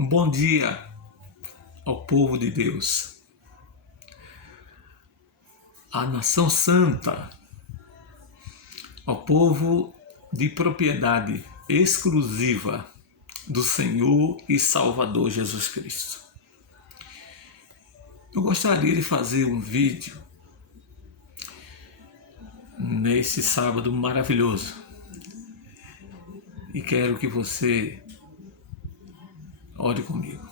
Um bom dia ao povo de Deus, à nação santa, ao povo de propriedade exclusiva do Senhor e Salvador Jesus Cristo. Eu gostaria de fazer um vídeo nesse sábado maravilhoso e quero que você ore comigo.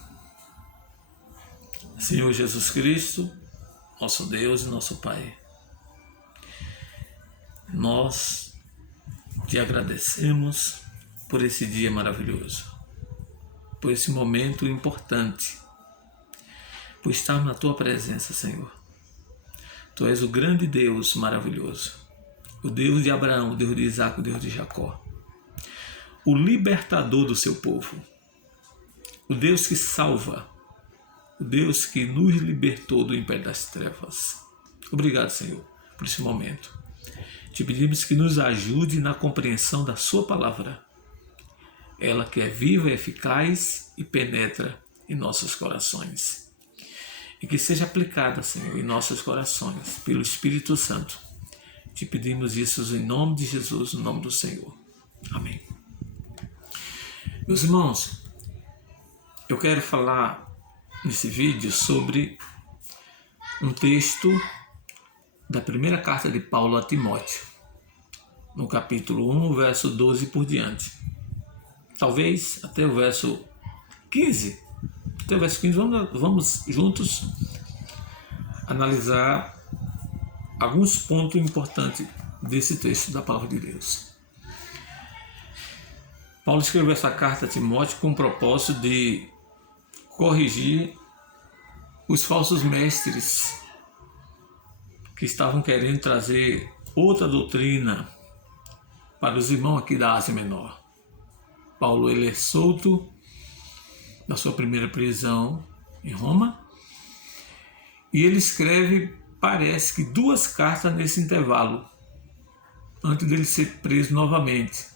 Senhor Jesus Cristo, nosso Deus e nosso Pai, nós te agradecemos por esse dia maravilhoso, por esse momento importante, por estar na tua presença, Senhor. Tu és o grande Deus maravilhoso, o Deus de Abraão, o Deus de Isaac, o Deus de Jacó, o libertador do seu povo, o Deus que salva, o Deus que nos libertou do império das trevas. Obrigado, Senhor, por esse momento. Te pedimos que nos ajude na compreensão da sua palavra, ela que é viva, eficaz e penetra em nossos corações. E que seja aplicada, Senhor, em nossos corações, pelo Espírito Santo. Te pedimos isso em nome de Jesus, no nome do Senhor. Amém. Meus irmãos, eu quero falar nesse vídeo sobre um texto da primeira carta de Paulo a Timóteo, no capítulo 1, verso 12 por diante. Talvez até o verso 15. Até o verso 15, vamos juntos analisar alguns pontos importantes desse texto da palavra de Deus. Paulo escreveu essa carta a Timóteo com o propósito de corrigir os falsos mestres que estavam querendo trazer outra doutrina para os irmãos aqui da Ásia Menor. Paulo, ele é solto da sua primeira prisão em Roma e ele escreve, parece que 2 cartas nesse intervalo, antes dele ser preso novamente.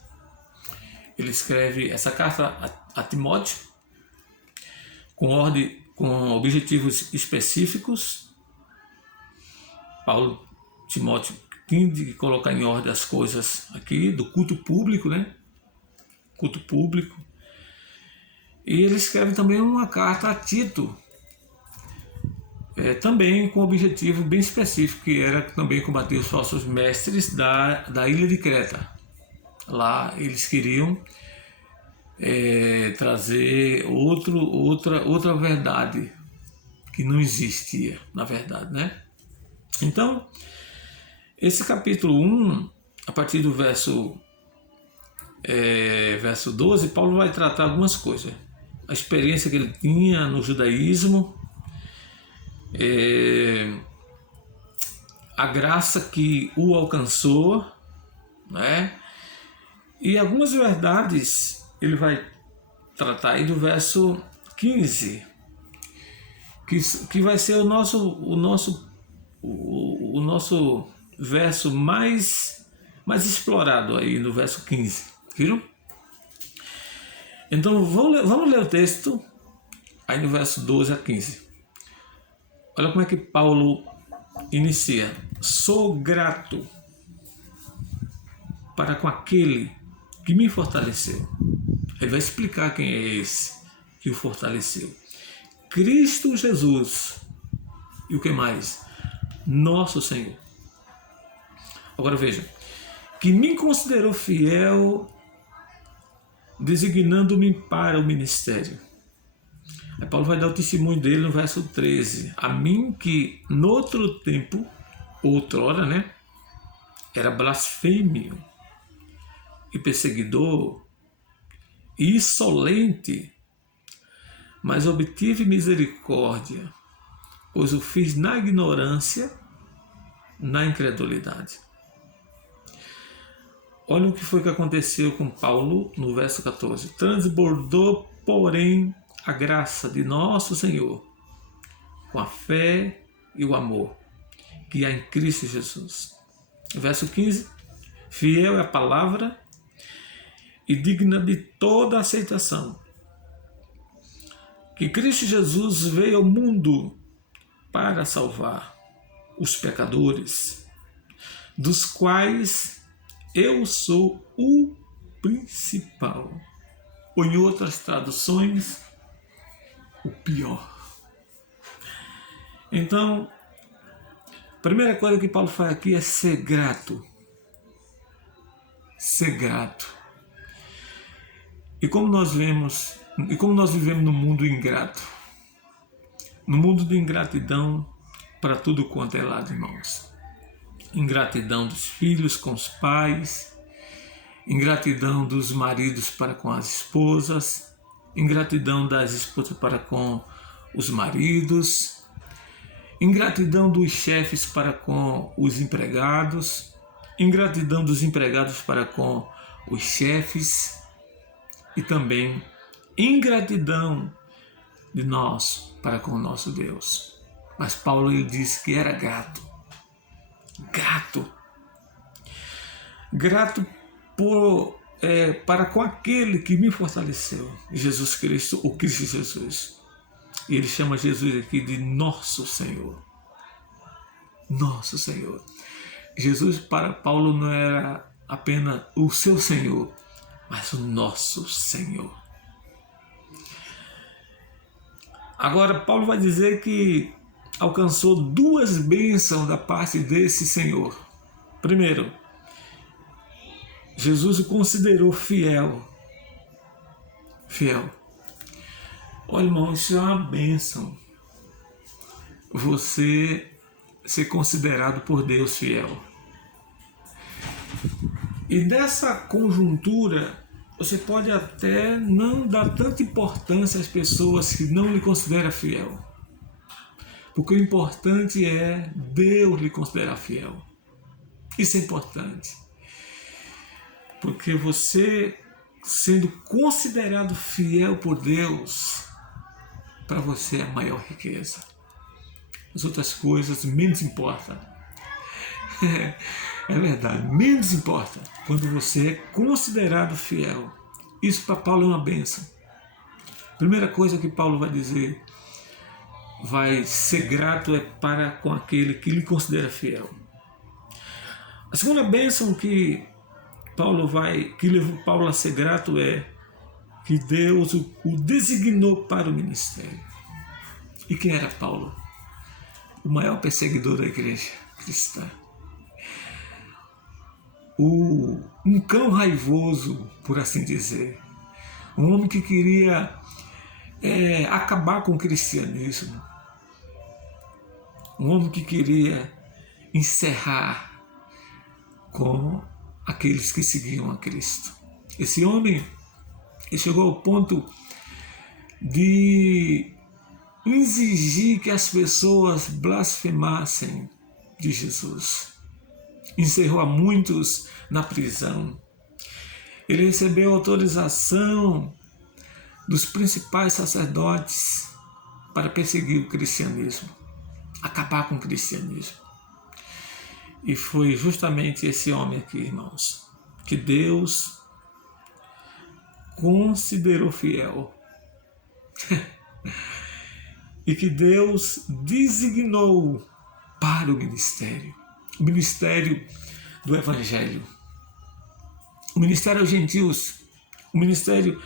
Ele escreve essa carta a Timóteo com objetivos específicos. Paulo, Timóteo tinha de colocar em ordem as coisas aqui do culto público, né? Culto público. E ele escreve também uma carta a Tito, também com um objetivo bem específico, que era também combater os falsos mestres da ilha de Creta. Lá eles queriam trazer outra verdade que não existia, na verdade, né? Então, esse capítulo 1, a partir do verso 12, Paulo vai tratar algumas coisas. A experiência que ele tinha no judaísmo, a graça que o alcançou, né? E algumas verdades ele vai tratar aí do verso 15, que vai ser o nosso verso mais explorado aí no verso 15, viram? Então vamos ler o texto aí no verso 12 a 15. Olha como é que Paulo inicia: sou grato para com aquele que me fortaleceu. Ele vai explicar quem é esse que o fortaleceu. Cristo Jesus. E o que mais? Nosso Senhor. Agora veja, que me considerou fiel, designando-me para o ministério. Aí Paulo vai dar o testemunho dele no verso 13. A mim que noutro tempo, outrora, né, era blasfêmio e perseguidor e insolente, mas obtive misericórdia, pois o fiz na ignorância, na incredulidade. Olha o que foi que aconteceu com Paulo no verso 14. Transbordou, porém, a graça de nosso Senhor com a fé e o amor que há em Cristo Jesus. Verso 15. Fiel é a palavra e digna de toda aceitação, que Cristo Jesus veio ao mundo para salvar os pecadores, dos quais eu sou o principal, ou em outras traduções, o pior. Então, a primeira coisa que Paulo faz aqui é ser grato. Ser grato. E como nós vivemos no mundo ingrato, no mundo de ingratidão para tudo quanto é lado, irmãos. Ingratidão dos filhos com os pais, ingratidão dos maridos para com as esposas, ingratidão das esposas para com os maridos, ingratidão dos chefes para com os empregados, ingratidão dos empregados para com os chefes e também ingratidão de nós para com o nosso Deus. Mas Paulo ele disse que era grato. Grato para com aquele que me fortaleceu, Jesus Cristo, o Cristo Jesus. E ele chama Jesus aqui de nosso Senhor. Nosso Senhor. Jesus para Paulo não era apenas o seu Senhor, mas o nosso Senhor. Agora Paulo vai dizer que alcançou duas bênçãos da parte desse Senhor. Primeiro, Jesus o considerou fiel. Olha, irmão, isso é uma bênção. Você ser considerado por Deus fiel. E nessa conjuntura, você pode até não dar tanta importância às pessoas que não lhe consideram fiel. Porque o importante é Deus lhe considerar fiel. Isso é importante. Porque você, sendo considerado fiel por Deus, para você é a maior riqueza. As outras coisas menos importam. É verdade, menos importa quando você é considerado fiel. Isso para Paulo é uma bênção. Primeira coisa que Paulo vai dizer, vai ser grato é para com aquele que lhe considera fiel. A segunda bênção que levou Paulo a ser grato é que Deus o designou para o ministério. E quem era Paulo? O maior perseguidor da igreja cristã. Um cão raivoso, por assim dizer. Um homem que queria acabar com o cristianismo. Um homem que queria encerrar com aqueles que seguiam a Cristo. Esse homem chegou ao ponto de exigir que as pessoas blasfemassem de Jesus. Encerrou a muitos na prisão. Ele recebeu autorização dos principais sacerdotes para perseguir o cristianismo, acabar com o cristianismo. E foi justamente esse homem aqui, irmãos, que Deus considerou fiel e que Deus designou para o ministério do Evangelho, o ministério aos gentios, o ministério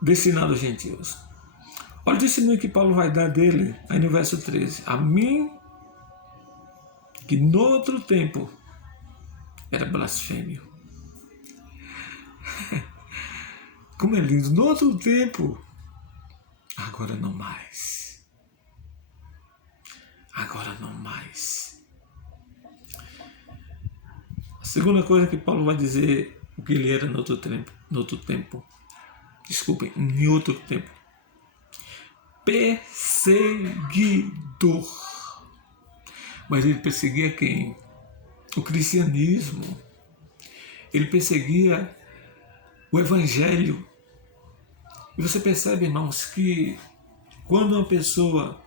destinado aos gentios. Olha o testemunho que Paulo vai dar dele, aí no verso 13. A mim, que no outro tempo era blasfêmio. Como é lindo, no outro tempo, agora não mais. Agora não mais. A segunda coisa que Paulo vai dizer, o que ele era em outro tempo. Perseguidor. Mas ele perseguia quem? O cristianismo. Ele perseguia o Evangelho. E você percebe, irmãos, que quando uma pessoa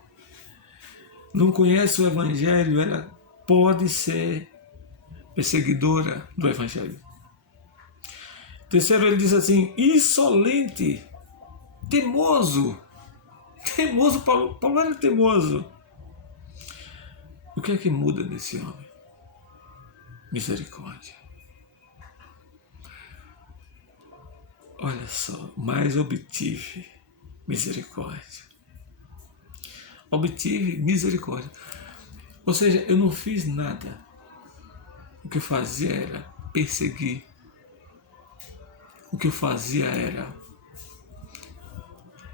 não conhece o Evangelho, ela pode ser perseguidora do Evangelho. Terceiro, ele diz assim, insolente. teimoso. Teimoso, Paulo era teimoso. O que é que muda nesse homem? Misericórdia. Olha só, mas obtive misericórdia. Obtive misericórdia. Ou seja, eu não fiz nada. O que eu fazia era perseguir. O que eu fazia era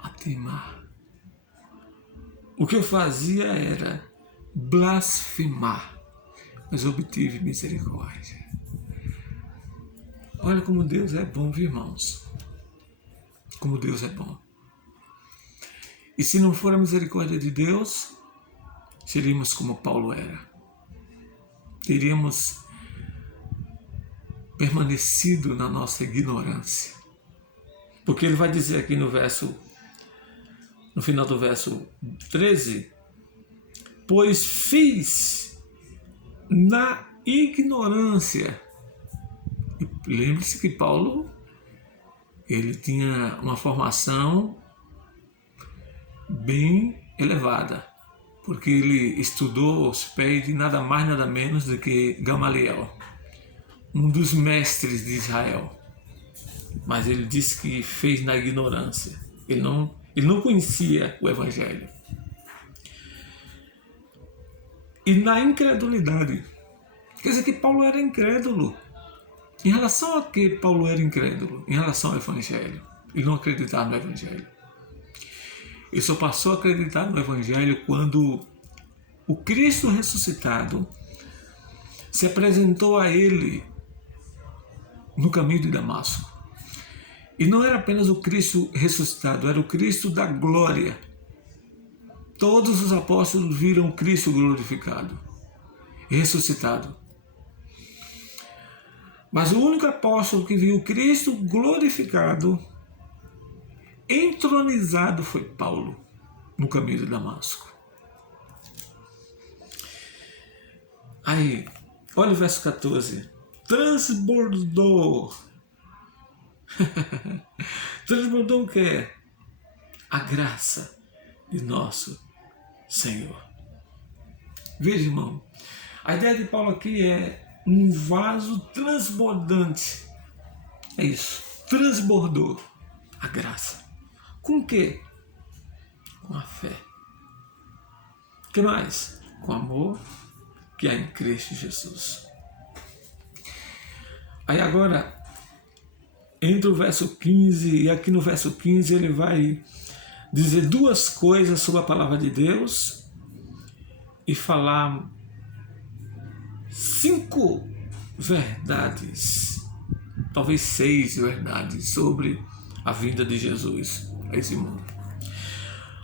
ateimar. O que eu fazia era blasfemar. Mas obtive misericórdia. Olha como Deus é bom, viu, irmãos? Como Deus é bom. E se não for a misericórdia de Deus, seríamos como Paulo era. Teríamos permanecido na nossa ignorância. Porque ele vai dizer aqui no final do verso 13, pois fiz na ignorância. E lembre-se que Paulo, ele tinha uma formação bem elevada, porque ele estudou aos pés de nada mais, nada menos do que Gamaliel, um dos mestres de Israel. Mas ele disse que fez na ignorância. Ele não conhecia o Evangelho. E na incredulidade. Quer dizer que Paulo era incrédulo. Em relação a que Paulo era incrédulo? Em relação ao Evangelho. Ele não acreditava no Evangelho. Ele só passou a acreditar no Evangelho quando o Cristo ressuscitado se apresentou a ele no caminho de Damasco. E não era apenas o Cristo ressuscitado, era o Cristo da glória. Todos os apóstolos viram Cristo glorificado e ressuscitado. Mas o único apóstolo que viu Cristo glorificado, entronizado, foi Paulo, no caminho de Damasco. Aí, olha o verso 14. Transbordou. Transbordou o quê? A graça de nosso Senhor. Veja, irmão, a ideia de Paulo aqui é um vaso transbordante. É isso, transbordou a graça. Com o quê? Com a fé. O que mais? Com o amor que há em Cristo Jesus. Aí agora, entre o verso 15 e aqui no verso 15 ele vai dizer duas coisas sobre a palavra de Deus e falar 5 verdades, talvez 6 verdades sobre a vinda de Jesus a esse mundo.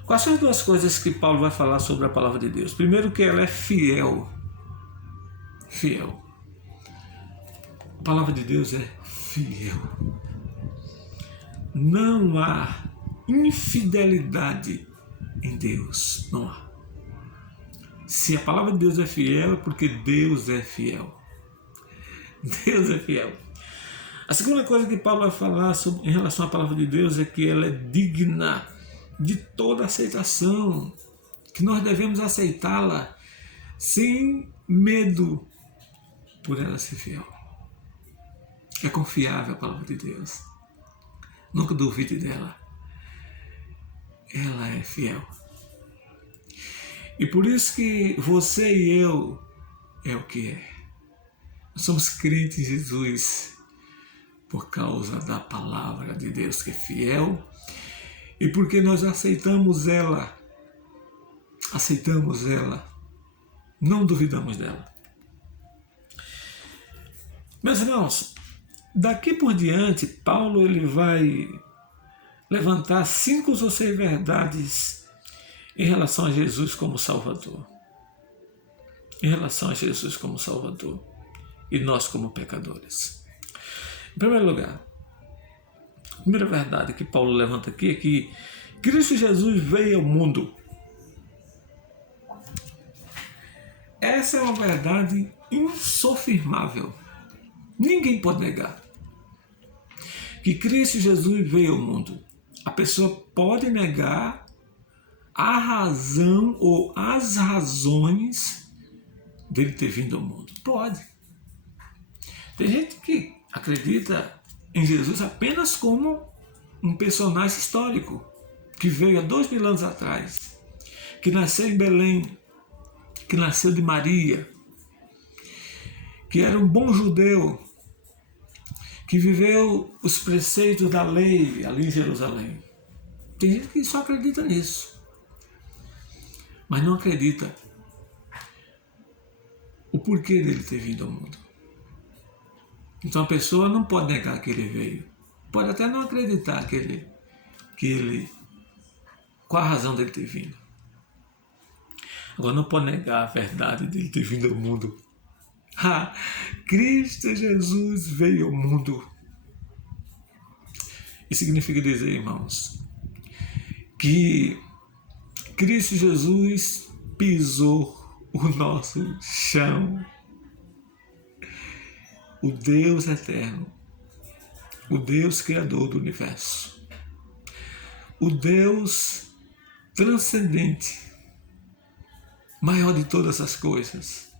Quais são as duas coisas que Paulo vai falar sobre a palavra de Deus? Primeiro, que ela é fiel. Fiel. A palavra de Deus é fiel. Não há infidelidade em Deus. Não há. Se a palavra de Deus é fiel, é porque Deus é fiel. Deus é fiel. A segunda coisa que Paulo vai falar em relação à palavra de Deus é que ela é digna de toda aceitação, que nós devemos aceitá-la sem medo, por ela ser fiel. É confiável a palavra de Deus. Nunca duvide dela. Ela é fiel. E por isso que você e eu é o que é. Nós somos crentes em Jesus por causa da palavra de Deus que é fiel e porque nós aceitamos ela, não duvidamos dela. Meus irmãos, daqui por diante, Paulo ele vai levantar 5 ou 6 verdades em relação a Jesus como Salvador. Em relação a Jesus como Salvador e nós como pecadores. Em primeiro lugar, a primeira verdade que Paulo levanta aqui é que Cristo Jesus veio ao mundo. Essa é uma verdade insofirmável. Ninguém pode negar que Cristo Jesus veio ao mundo. a pessoa pode negar a razão ou as razões dele ter vindo ao mundo. Pode. Tem gente que acredita em Jesus apenas como um personagem histórico que veio há 2000 anos atrás, que nasceu em Belém, que nasceu de Maria, que era um bom judeu, que viveu os preceitos da lei ali em Jerusalém. Tem gente que só acredita nisso, mas não acredita o porquê dele ter vindo ao mundo. Então a pessoa não pode negar que ele veio. Pode até não acreditar qual a razão dele ter vindo. Agora não pode negar a verdade dele ter vindo ao mundo. Cristo Jesus veio ao mundo. Isso significa dizer, irmãos, que Cristo Jesus pisou o nosso chão. O Deus eterno, o Deus criador do universo, o Deus transcendente, maior de todas as coisas,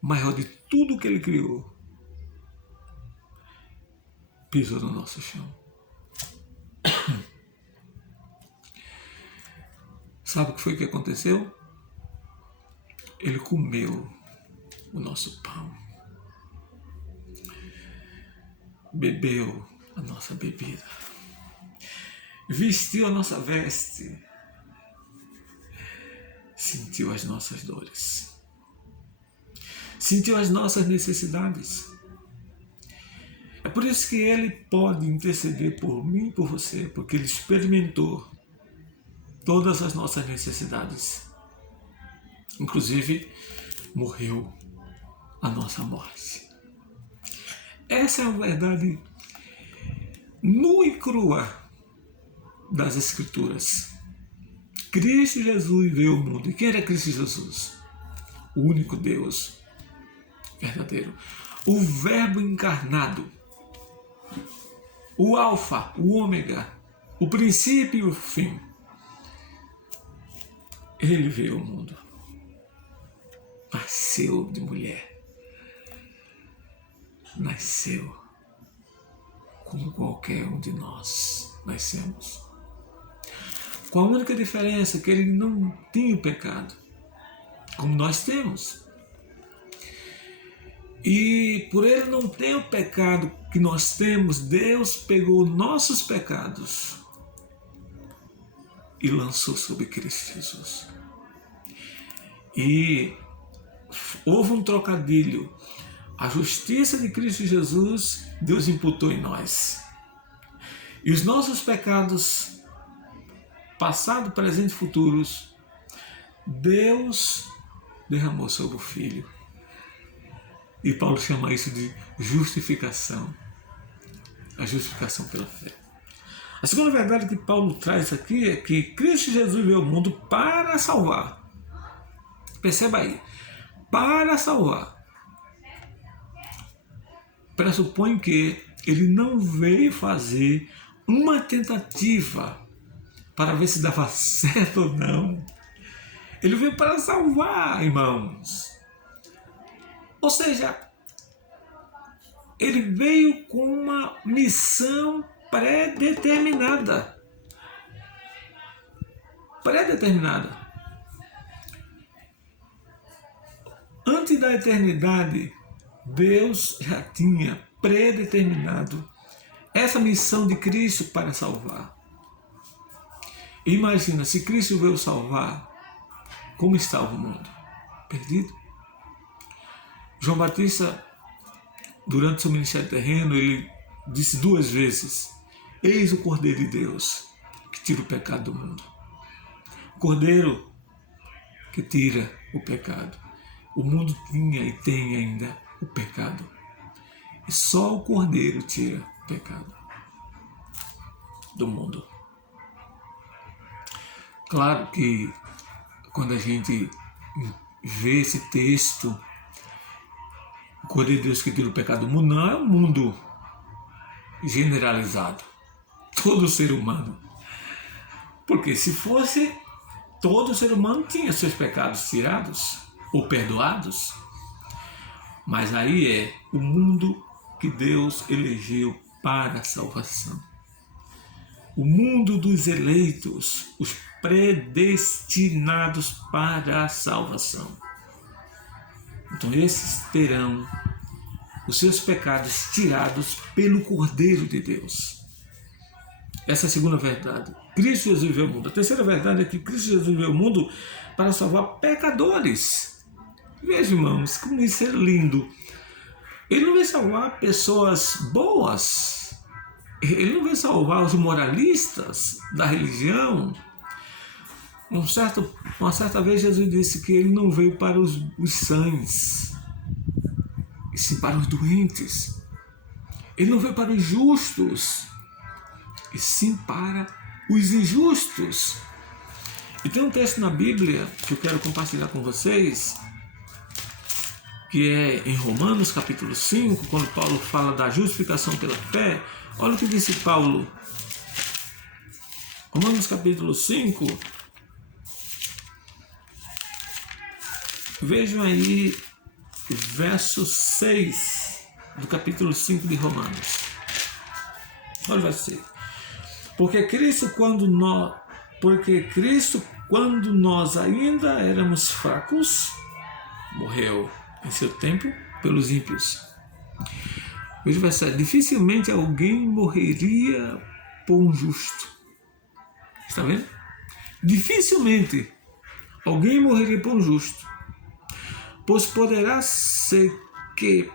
maior de tudo que ele criou, pisou no nosso chão. Sabe o que foi que aconteceu? Ele comeu o nosso pão, bebeu a nossa bebida, vestiu a nossa veste, sentiu as nossas dores, sentiu as nossas necessidades. É por isso que ele pode interceder por mim e por você, porque ele experimentou todas as nossas necessidades, inclusive morreu a nossa morte. Essa é a verdade nua e crua das Escrituras. Cristo Jesus veio ao mundo. E quem era Cristo Jesus? O único Deus verdadeiro. O Verbo encarnado. O Alfa, o Ômega, o princípio e o fim. Ele veio ao mundo. Nasceu de mulher. Nasceu como qualquer um de nós nascemos. Com a única diferença que ele não tinha o pecado, como nós temos. E por ele não ter o pecado que nós temos, Deus pegou nossos pecados e lançou sobre Cristo Jesus. E houve um trocadilho. A justiça de Cristo Jesus, Deus imputou em nós. E os nossos pecados, passado, presente e futuros, Deus derramou sobre o Filho. E Paulo chama isso de justificação. A justificação pela fé. A segunda verdade que Paulo traz aqui é que Cristo Jesus veio ao mundo para salvar. Perceba aí. Para salvar. Pressupõe que ele não veio fazer uma tentativa para ver se dava certo ou não. Ele veio para salvar, irmãos. Ou seja, ele veio com uma missão pré-determinada. Pré-determinada. Antes da eternidade, Deus já tinha predeterminado essa missão de Cristo para salvar. Imagina, se Cristo veio salvar, como estava o mundo? Perdido. João Batista, durante seu ministério terreno, ele disse 2 vezes: eis o Cordeiro de Deus que tira o pecado do mundo. O Cordeiro que tira o pecado. O mundo tinha e tem ainda o pecado. E só o Cordeiro tira o pecado do mundo. Claro que quando a gente vê esse texto, o Cordeiro de Deus que tira o pecado do mundo, não é um mundo generalizado. todo ser humano. Porque se fosse, todo ser humano tinha seus pecados tirados ou perdoados. Mas aí é o mundo que Deus elegeu para a salvação. O mundo dos eleitos, os predestinados para a salvação. Então esses terão os seus pecados tirados pelo Cordeiro de Deus. Essa é a segunda verdade. Cristo Jesus veio ao mundo. A terceira verdade é que Cristo Jesus veio ao mundo para salvar pecadores. Veja, irmãos, como isso é lindo. Ele não veio salvar pessoas boas. Ele não veio salvar os moralistas da religião. Uma certa vez Jesus disse que ele não veio para os sãs, e sim para os doentes. Ele não veio para os justos, e sim para os injustos. E tem um texto na Bíblia que eu quero compartilhar com vocês, que é em Romanos capítulo 5, quando Paulo fala da justificação pela fé. Olha o que disse Paulo. Romanos capítulo 5. Vejam aí verso 6 do capítulo 5 de Romanos. Olha o verso 6. Porque Cristo, quando nós ainda éramos fracos, morreu em seu tempo pelos ímpios. Veja o verso 7. Dificilmente alguém morreria por um justo. Está vendo? Dificilmente alguém morreria por um justo. Pois poderá ser que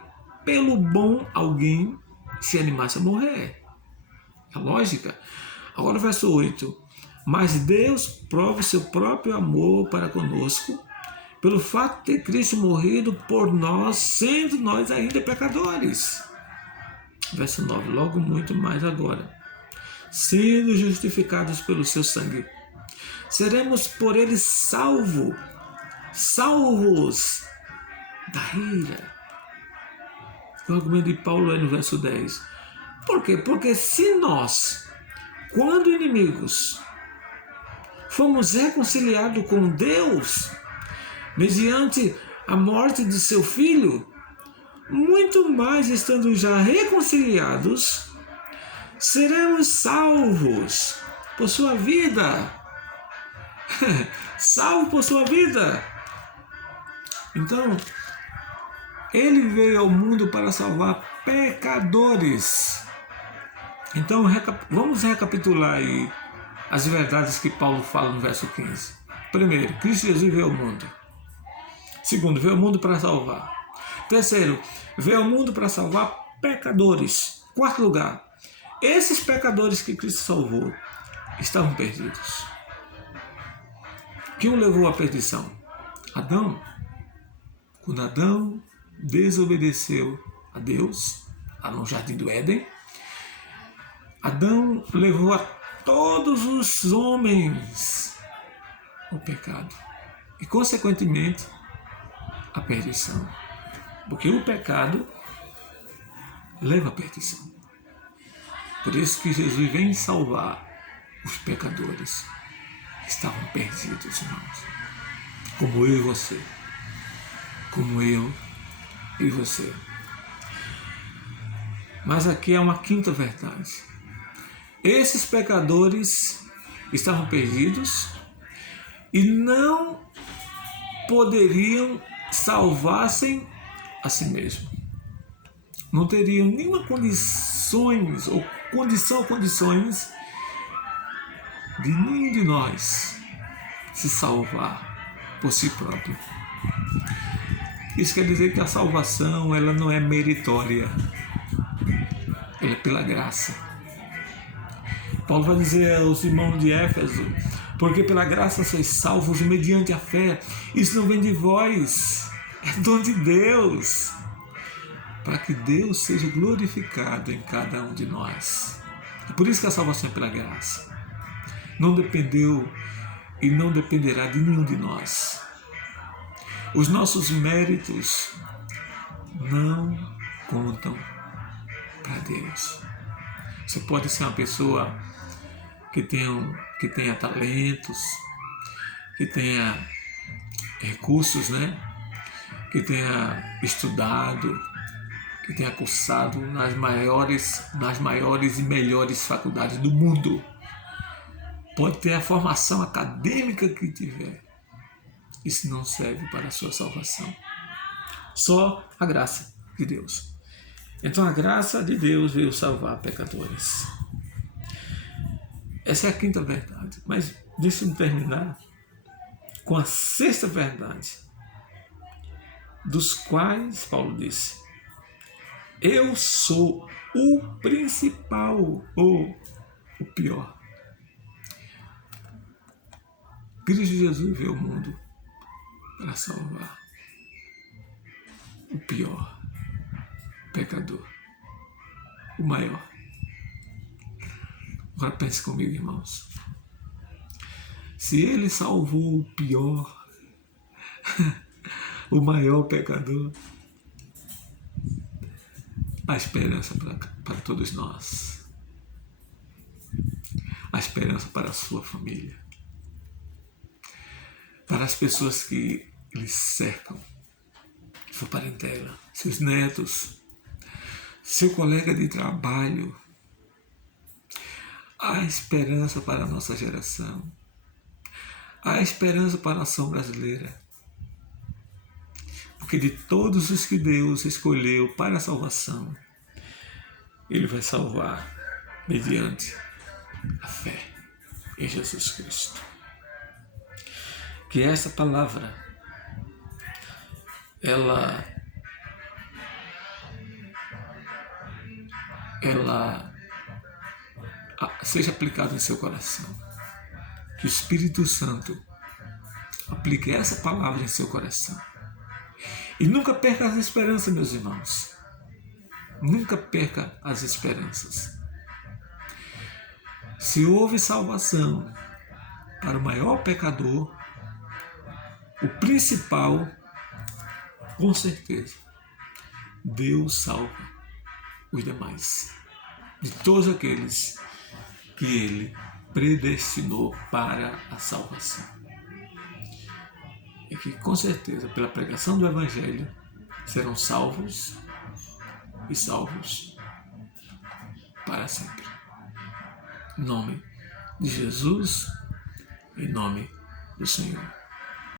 pelo bom alguém se animasse a morrer. É lógica. Agora o verso 8. Mas Deus prova o seu próprio amor para conosco, pelo fato de ter Cristo morrido por nós, sendo nós ainda pecadores. Verso 9. Logo muito mais agora, sendo justificados pelo seu sangue, seremos por ele salvos da ira. O argumento de Paulo é no verso 10. Por quê? Porque se nós, quando inimigos, fomos reconciliados com Deus mediante a morte de seu Filho, muito mais estando já reconciliados, seremos salvos por sua vida. Salvo por sua vida. Então, ele veio ao mundo para salvar pecadores. Então, vamos recapitular aí as verdades que Paulo fala no verso 15. Primeiro, Cristo Jesus veio ao mundo. Segundo, veio ao mundo para salvar. Terceiro, veio ao mundo para salvar pecadores. Quarto lugar, esses pecadores que Cristo salvou estavam perdidos. Quem o levou à perdição? Adão. Quando Adão desobedeceu a Deus, lá no jardim do Éden, Adão levou a todos os homens ao pecado e, consequentemente, a perdição. Porque o pecado leva à perdição. Por isso que Jesus vem salvar os pecadores que estavam perdidos, irmãos. Como eu e você. Como eu e você. Mas aqui é uma quinta verdade. Esses pecadores estavam perdidos e não poderiam salvar-se a si mesmos. Não teriam nenhuma condições de nenhum de nós se salvar por si próprio. Isso quer dizer que a salvação ela não é meritória, ela é pela graça. Paulo vai dizer aos irmãos de Éfeso: porque pela graça sois salvos mediante a fé. Isso não vem de vós, é dom de Deus, para que Deus seja glorificado em cada um de nós. É por isso que a salvação é pela graça. Não dependeu e não dependerá de nenhum de nós. Os nossos méritos não contam para Deus. Você pode ser uma pessoa que tenha talentos, que tenha recursos, né? Que tenha estudado, que tenha cursado nas maiores e melhores faculdades do mundo. Pode ter a formação acadêmica que tiver. Isso não serve para a sua salvação. Só a graça de Deus. Então a graça de Deus veio salvar pecadores. Essa é a quinta verdade. Mas deixa-me terminar com a sexta verdade, dos quais Paulo disse: eu sou o principal ou o pior. Cristo Jesus veio ao mundo para salvar o pior pecador, o maior. Agora pense comigo, irmãos. Se ele salvou o pior, o maior pecador, há esperança para todos nós. Há esperança para a sua família. Para as pessoas que lhe cercam, sua parentela, seus netos, seu colega de trabalho. Há esperança para a nossa geração. Há esperança para a nação brasileira. Porque de todos os que Deus escolheu para a salvação, Ele vai salvar mediante a fé em Jesus Cristo. Que essa palavra, ela seja aplicada em seu coração. Que o Espírito Santo aplique essa palavra em seu coração. E nunca perca as esperanças, meus irmãos. Nunca perca as esperanças. Se houve salvação para o maior pecador, o principal, com certeza, Deus salva os demais, de todos aqueles que Ele predestinou para a salvação. E que, com certeza, pela pregação do Evangelho, serão salvos e salvos para sempre. Em nome de Jesus, em nome do Senhor.